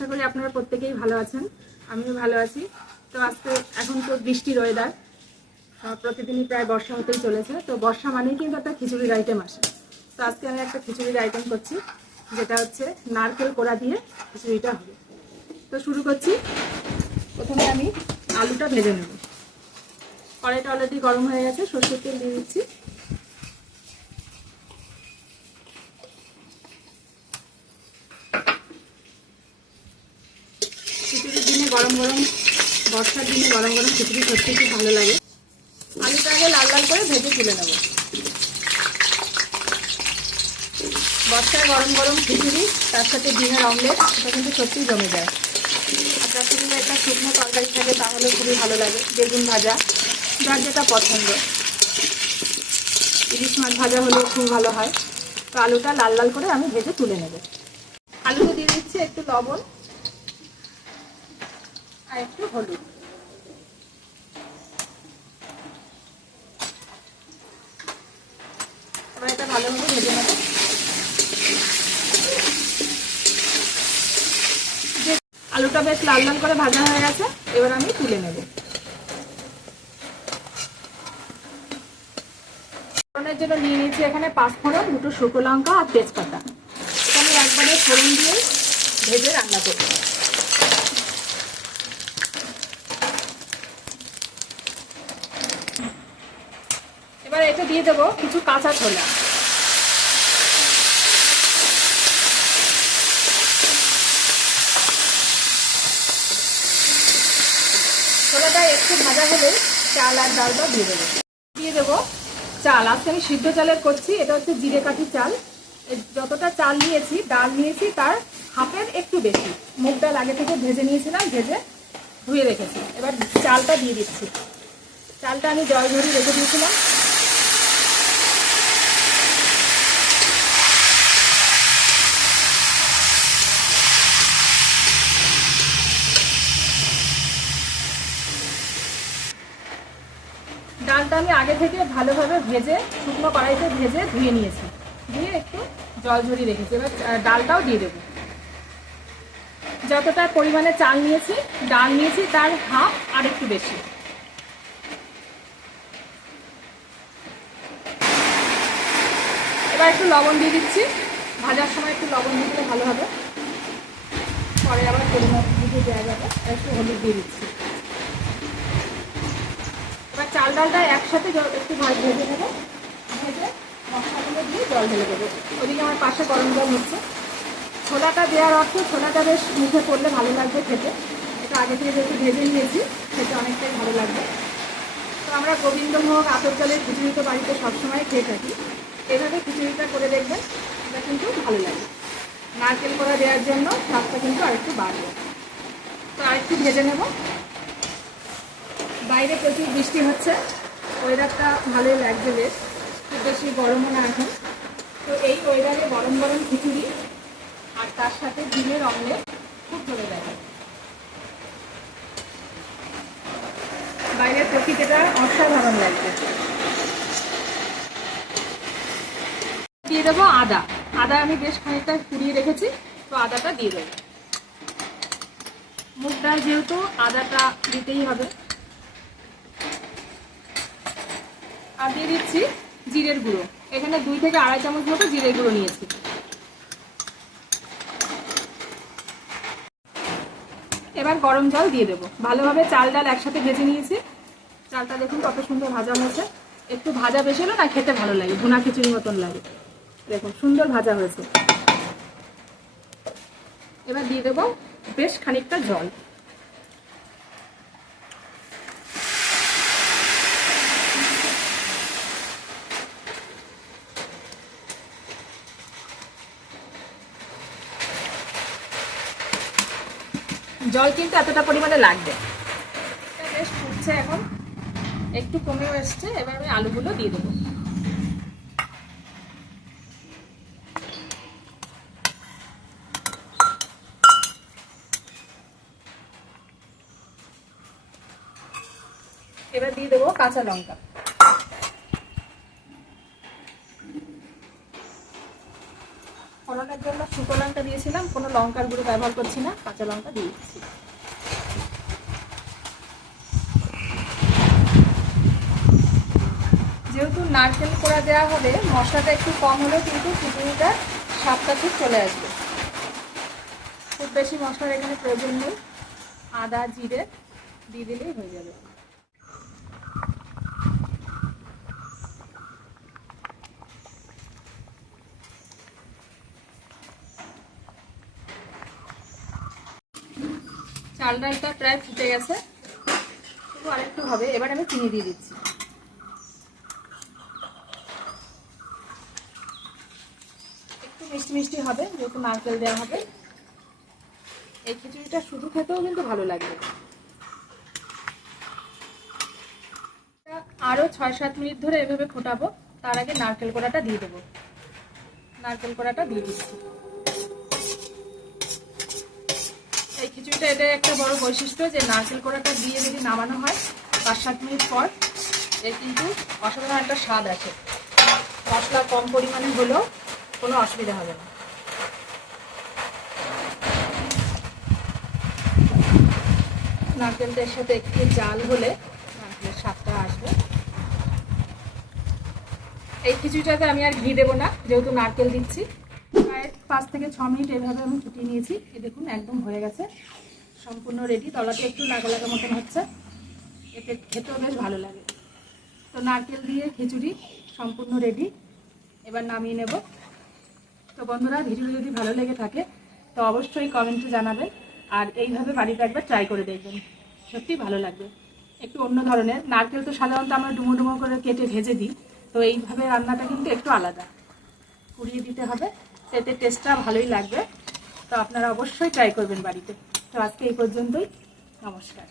আশা করি আপনারা প্রত্যেকেই ভালো আছেন, আমিও ভালো আছি। তো আজকে এখন তো বৃষ্টির ওয়েদার, প্রতিদিনই প্রায় বর্ষা হতেই চলেছে। তো বর্ষা মানেই কিন্তু একটা খিচুড়ির আইটেম আসে। তো আজকে আমি একটা খিচুড়ির আইটেম করছি, যেটা হচ্ছে নারকেল কোড়া দিয়ে খিচুড়িটা হবে। তো শুরু করছি। প্রথমে আমি আলুটা ভেজে নেব। কড়াইটা অলরেডি গরম হয়ে গেছে, সরষের তেল দিয়ে দিচ্ছি। খিচুড়ির দিনে গরম গরম, বর্ষার দিনে গরম গরম খিচুড়ি সত্যি খুব ভালো লাগে। আলুটা আগে লাল লাল করে ভেজে তুলে নেব। বর্ষায় গরম গরম খিচুড়ি, তার সাথে ডিমের অমলেট, এটা কিন্তু সত্যিই জমে যায়। আর তার সাথে একটা শুকনো তরকারি থাকে, তাহলে খুবই ভালো লাগে। বেগুন ভাজা, যার যেটা পছন্দ। ইলিশ মাছ ভাজা হলেও খুব ভালো হয়। তো আলুটা লাল লাল করে আমি ভেজে তুলে নেব। আলুতে দিয়ে দিচ্ছি একটু লবণ আর একটু হলুদ। এবার এটা ভালোভাবে ভেজে নেব। আলুটা বেশ লাল লাল করে ভাজা হয়ে গেছে, এবার আমি তুলে নেব। ফোড়নের জন্য নিয়ে নিয়েছি এখানে 5 ফোড়ন, 2টো শুকনো লঙ্কা আর তেজপাতা। এটা আমি একবারে ফোড়ন দিয়ে ভেজে রান্না করব। এবার এটা দিয়ে দেবো কিছু কাঁচা ছোলা। ছোলাটা একটু ভাজা হলে চাল আর ডালটা দিয়ে দেবো চাল। আজকে আমি সিদ্ধ চালের করছি, এটা হচ্ছে জিরে কাঠি চাল। যতটা চাল নিয়েছি, ডাল নিয়েছি তার হাফের একটু বেশি। মুগ ডাল আগে থেকে ভেজে নিয়েছিলাম, ভেজে ধুয়ে রেখেছি। এবার চালটা দিয়ে দিচ্ছি। চালটা আমি জল ঝরিয়ে রেখে দিয়েছিলাম। ডালটা আমি আগে থেকে ভালোভাবে ভেজে, শুকনো কড়াইতে ভেজে ধুয়ে নিয়েছি, দিয়ে একটু জল ঝরিয়ে রেখেছি। এবার ডালটাও দিয়ে দেবো। যতটা পরিমাণে চাল নিয়েছি, ডাল নিয়েছি তার হাফ আর একটু বেশি। এবার একটু লবণ দিয়ে দিচ্ছি। ভাজার সময় একটু লবণ দিলে ভালো হবে, পরে আবার পরিমাণ দিতে দেওয়া যাবে। একটু হলুদ দিয়ে দিচ্ছি। এবার চাল ডালটা একসাথে একটু ভেজে নেবো। ভেজে মশলাগুলো দিয়ে জল ঢেলে দেবো। ওদিকে আমার পাশে গরম জল হচ্ছে। ছোলাটা দেওয়ার অর্থ ছোলাটা বেশ মুখে পড়লে ভালো লাগবে খেতে। এটা আগে থেকে যেহেতু ভেজে নিয়েছি, খেতে অনেকটাই ভালো লাগবে। তো আমরা গোবিন্দভোগ আতর জলের খিচুড়ি তো বাড়িতে সবসময় খেয়ে থাকি। এভাবে খিচুড়িটা করে দেখবেন, এটা কিন্তু ভালো লাগে। নারকেল কোড়া দেওয়ার জন্য স্বাদটা কিন্তু আরেকটু বাড়বে। তো আরেকটু ভেজে নেব। বাইরে প্রচুর বৃষ্টি হচ্ছে, ওয়েদারটা ভালোই লাগছে, বেশ খুব বেশি গরমও না এখন। তো এই ওয়েদারে গরম গরম খিচুড়ি আর তার সাথে ডিমের অমলেট খুব চলে যায়। বাইরের প্রকৃতিটা অসাধারণ লাগছে। দিয়ে দেবো আদা। আদা আমি বেশ খানিকটা কুড়িয়ে রেখেছি, তো আদাটা দিয়ে দেবো। মুগ ডাল যেহেতু আদাটা দিতেই হবে। আর দিয়ে দিচ্ছি জিরের গুঁড়ো। এখানে 2 থেকে আড়াই চামচ মতো জিরের গুঁড়ো নিয়েছি। এবার গরম জল দিয়ে দেবো। ভালোভাবে চাল ডাল একসাথে ভেজে নিয়েছি। চালটা দেখুন কত সুন্দর ভাজা হয়েছে। একটু ভাজা বেশি হলে না খেতে ভালো লাগে, ভুনা খিচুড়ির মতন লাগে। দেখুন সুন্দর ভাজা হয়েছে। এবার দিয়ে দেবো বেশ খানিকটা জল। জল কিন্তু এতটা পরিমাণে লাগবে। বেশ ফুটছে, এখন একটু কমেও এসছে। এবার আমি আলুগুলো দিয়ে দেবো। এবার দিয়ে দেবো কাঁচা লঙ্কা। ফোড়নের জন্য শুকনো লঙ্কা লঙ্কা দিয়েছিলাম, কোনো লঙ্কার গুঁড়ো ব্যবহার করছি না, কাঁচা লঙ্কা দিয়ে দিচ্ছি। যেহেতু নারকেল কোড়া দেওয়া হবে, মশলাটা একটু কম হলেও কিন্তু খিচুড়িটার স্বাদটা ঠিক চলে আসবে। খুব বেশি মশলার এখানে প্রয়োজন নেই, আদা জিরে দিয়ে দিলেই হয়ে যাবে। চাল ডালটা প্রায় ফুটে গেছে, একটু আরেকটু হবে। এবার আমি চিনি দিয়ে দিচ্ছি। একটু মিষ্টি মিষ্টি হবে যেহেতু নারকেল দেওয়া হবে। এই খিচুড়িটা শুধু খেতেও কিন্তু ভালো লাগবে। আরও 6-7 মিনিট ধরে এভাবে ফোটাবো। তার আগে নারকেল কোড়াটা দিয়ে দেবো। নারকেল কোড়াটা দিয়ে দিচ্ছি। এই খিচুড়িটা এটাই একটা বড় বৈশিষ্ট্য যে নারকেল কোড়াটা দিয়ে যদি নামানো হয় 5-7 মিনিট পর এর কিন্তু অসাধারণ একটা স্বাদ আসে। মশলা কম পরিমাণে হলেও কোনো অসুবিধা হবে না। নারকেলটার সাথে একটু জাল হলে নারকেলের স্বাদটা আসবে। এই খিচুড়িটাতে আমি আর ঘি দেবো না, যেহেতু নারকেল দিচ্ছি। প্রায় 5 থেকে 6 মিনিট এভাবে আমি ফুটিয়ে নিয়েছি। এই দেখুন একদম হয়ে গেছে, সম্পূর্ণ রেডি। তলাতে একটু লাগা লাগা মতন হচ্ছে, এতে খেতেও বেশ ভালো লাগে। তো নারকেল দিয়ে খিচুড়ি সম্পূর্ণ রেডি। এবার নামিয়ে নেব। তো বন্ধুরা, ভিডিও যদি ভালো লেগে থাকে তো অবশ্যই কমেন্টে জানাবেন, আর এইভাবে বাড়িতে একবার ট্রাই করে দেখবেন, সত্যি ভালো লাগবে। একটু অন্য ধরনের। নারকেল তো সাধারণত আমরা ডুমো ডুমো করে কেটে ভেজে দিই, তো এইভাবে রান্নাটা কিন্তু একটু আলাদা, পুড়িয়ে দিতে হবে, এতে টেস্টটা ভালোই লাগবে। তো আপনারা অবশ্যই ট্রাই করবেন বাড়িতে। তো আজকে এই পর্যন্তই, নমস্কার।